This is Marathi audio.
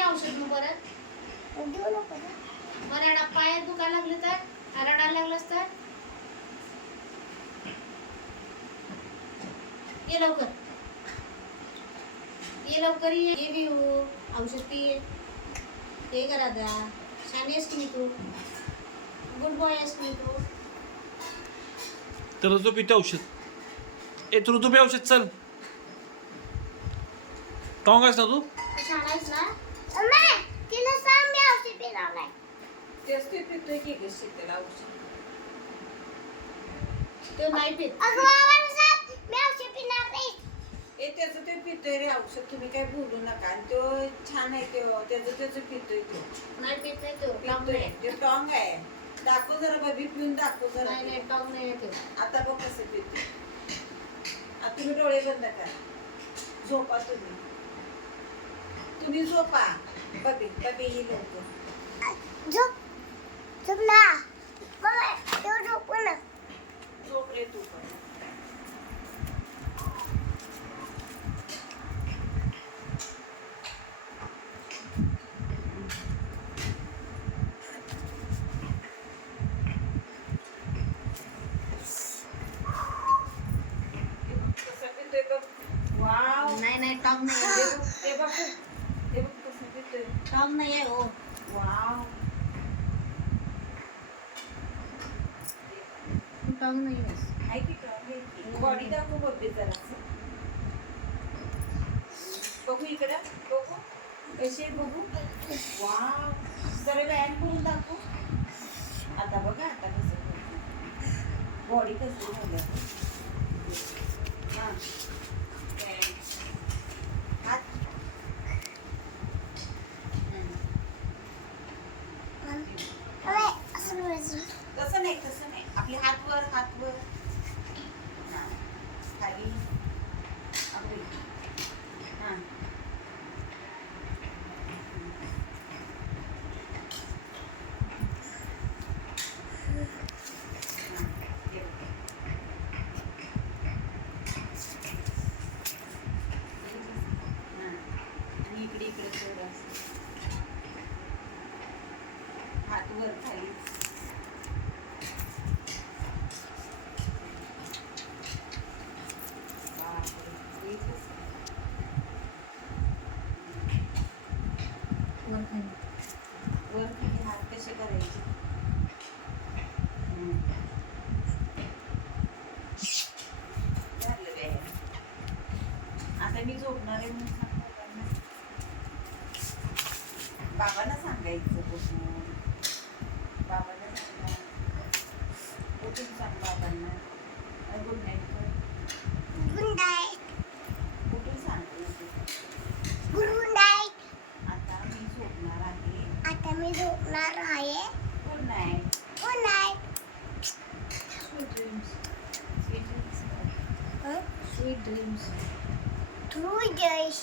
नाही औषध मग परत देऊ नको ना. मला पायात दुखायला लागले तर रडायला लागलंस तर ये लवकर ये भी हो औषध पी ये करा दा छान आहेस की तू गुड बॉय आहेस की तू तर ऋतू पिते औषध ए तू ऋतू पे औषध चल टॉंग आहेस ना तू छान आहेस ना अम्मा, तिला सांग मी औषध पिणार नाही. तेच ते पितोय की ग शीतल औषध. तो नाही पित अगं बाबाला सांग मी औषध पिणार नाही. ए त्याचं ते पितोय रे औषध, तुम्ही काय बोलू नका. आणि तो छान आहे तो, त्याचं पितोय तो. नाही पित नाही तो टॉंग पितोय नाही ते टॉंग आहे. दाखव जरा बबी, पिऊन दाखव जरा. नाही नाही टॉंग नाही तो आता बघ कसं पितोय. आता तुम्ही डोळे बंद करा, झोपा तुम्ही. तुम्ही झोपा. बबी ही लवकर झोप झोप ना. मम्मा तू झोप ना. झोप रे तू पण. कसं पितोय बघ. वाव. नाही नाही टॉंग नाही हे आहे. बघ, हे बघ, हे बघ कसं पितोय. टॉंग नाही आहे हो वाव. टॉंग नाही आहेस आहे की टॉंग आहे की. बॉडी दाखव बघते जरासं. बघू इकडं, बघू कशी आहे बघू. वाव. जरा व्यायाम करून दाखव. आता बघा आता कसं बॉडी कसं झालं. हां. हात. अरे असं करायचं. तसं नाही आपले हात वर हां. खाली आपली. हां. हां. हे बघ. हां. आणि इकडे थोडं असं. हात वर खाली. बापरे. वर खाली वर खाली हात कसे करायचे. झालं व्यायाम. आता मी झोपणार आहे म्हणून सांग बाबांना सांगायचं बघून. बाबांना सांगा. उठून सांग बाबांना. गुड नाईट कर. Good night. उठून सांग. Good night. आता मी झोपणार आहे. आता मी झोपणार आहे. Good night. Good night. Sweet dreams sweet dreams. हं? स्वीट ड्रीम्स तू जयश.